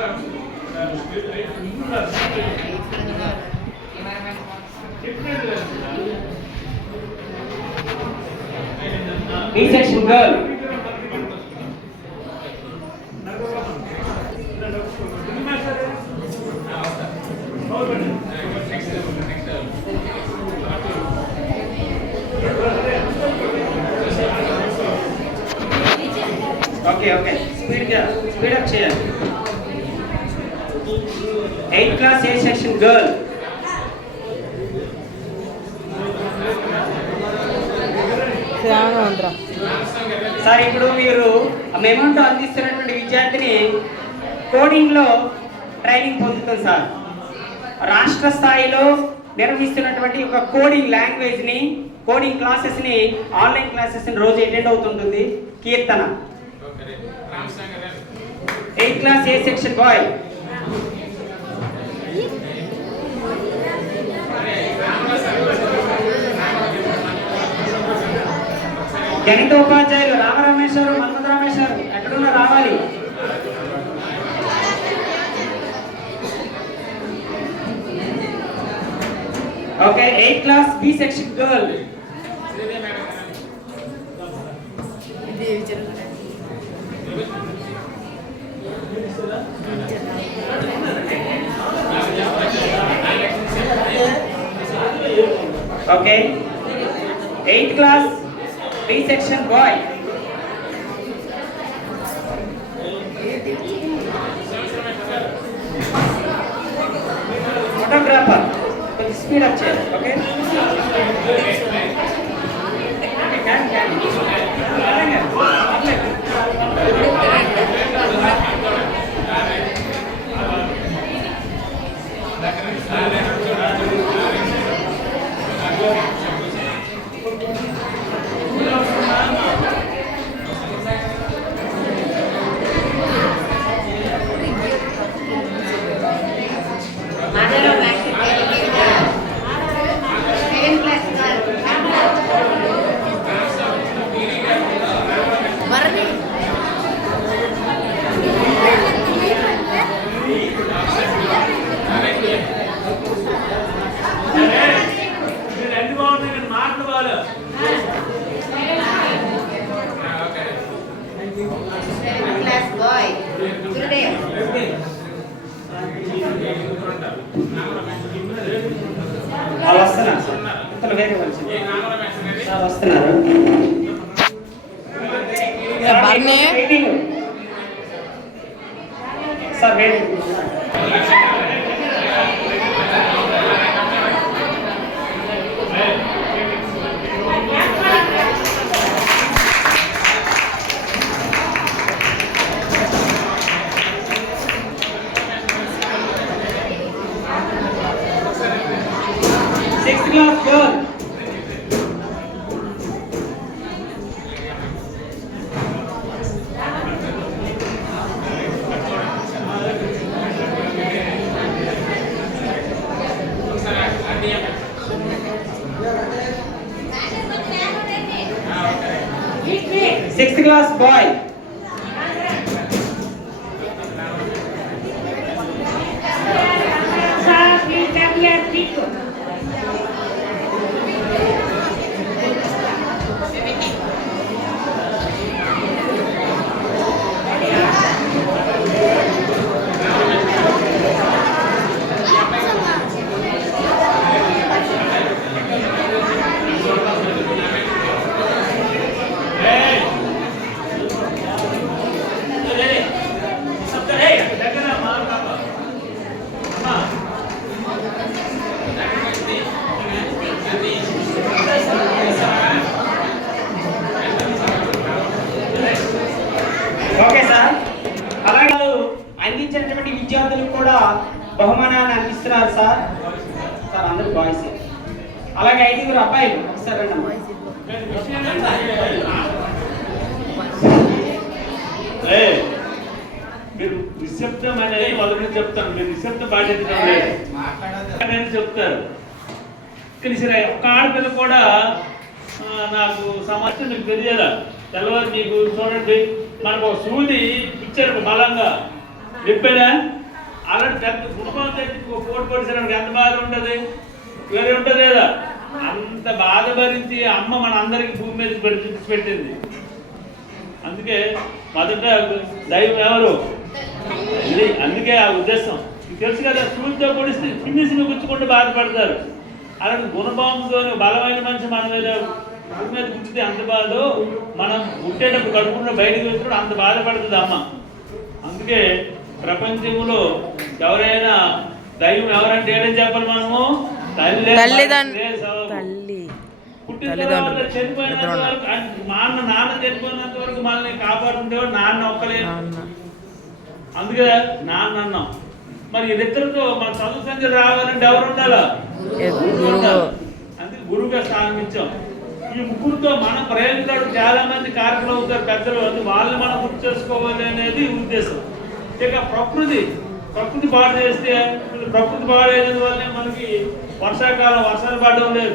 B section girl. Okay. Speed up chair. 8th class A section girl. Sir ఇప్పుడు మీరు memento అందిస్తున్నటువంటి విద్యార్థిని కోడింగ్లో training పొందుతుంది సార్. రాష్ట్ర స్థాయిలో నిర్వహిస్తున్నటువంటి ఒక కోడింగ్ లాంగ్వేజ్ని, కోడింగ్ క్లాసెస్ని, ఆన్లైన్ క్లాసెస్ని రోజు అటెండ్ అవుతుంటుంది. కీర్తన 8th class A section boy. గణిత ఉపాధ్యాయులు రామరామేశ్వరు, మన్మథ రామేశ్వరు ఎక్కడున్నా రావాలి. Okay, 8th class B section girl. Okay, 8th class B section boy. Photographer, కొంచెం స్పీడ్ అప్ చేయాలి. ఓకే, వస్తున్నారు. Sir waiting. Sixth class boy. Okay sir, అలాగే అందించినటువంటి విద్యార్థులకు కూడా బహుమానాన్ని అందిస్తున్నారు సార్. సార్ అందరూ బాయ్స్, అలాగే 5 అబ్బాయిలు ఒకసారి రండి. మీరు నిశ్శబ్దం అనేది మొదటి చెప్తాను. మీరు నిశ్శబ్ద బాధ్యత చెప్తారు. కానీ సరే, ఒక్క ఆడపిల్ల కూడా నాకు సమాచారం మీకు తెలియాలా తెల్లవారు. మీకు చూడండి, మనకు ఒక సూది ఇచ్చారు బలంగా, చెప్పాడా అలాంటి పెద్ద కుటుంబం తెచ్చి పోటీ పడిసినప్పుడు ఎంత బాధ ఉంటుంది, వేరే ఉంటుంది లేదా? అంత బాధ భరించి అమ్మ మన అందరికి భూమి మీద పెట్టింది. అందుకే మొదట దైవం ఎవరు? ఇది అందుకే ఆ ఉద్దేశం తెలుసు కదా. సూర్యుతో పొడిస్తే ఫినిషింగ్ గుచ్చుకుంటూ బాధపడతారు. అలాంటి గుణభావంతో బలమైన మనిషి మన మీద భూమి మీద గుచ్చితే అంత బాధ, మనం పుట్టేటప్పుడు కడుపుకుండా బయటకు వచ్చినప్పుడు అంత బాధపడుతుంది అమ్మ. అందుకే ప్రపంచంలో ఎవరైనా దైవం ఎవరంటే ఏదైనా చెప్పాలి మనము? పుట్టిన తర్వాత చనిపోయినంత వరకు నాన్న చనిపోయినంత వరకు మనల్ని కాపాడుతుండేవాడు నాన్న ఒక్కలేదు. అందుకే నాన్న అన్నాం. మరి ఇద్దరితో మన చదువు సంఖ్య రావాలంటే ఎవరు ఉండాలా? అందుకే గురువుగా స్థానం ఇచ్చాం. ఈ ముగ్గురుతో మన ప్రయోజనాలు చాలా మంది కార్యక్రమం అవుతారు పెద్దలు, అది వాళ్ళని మనం గుర్తు చేసుకోవాలి అనేది ఉద్దేశం. ఇక ప్రకృతి పాడు చేస్తే, ప్రకృతి పాడైనందు వల్లే మనకి వర్షాకాలం వర్షాలు పడడం లేదు.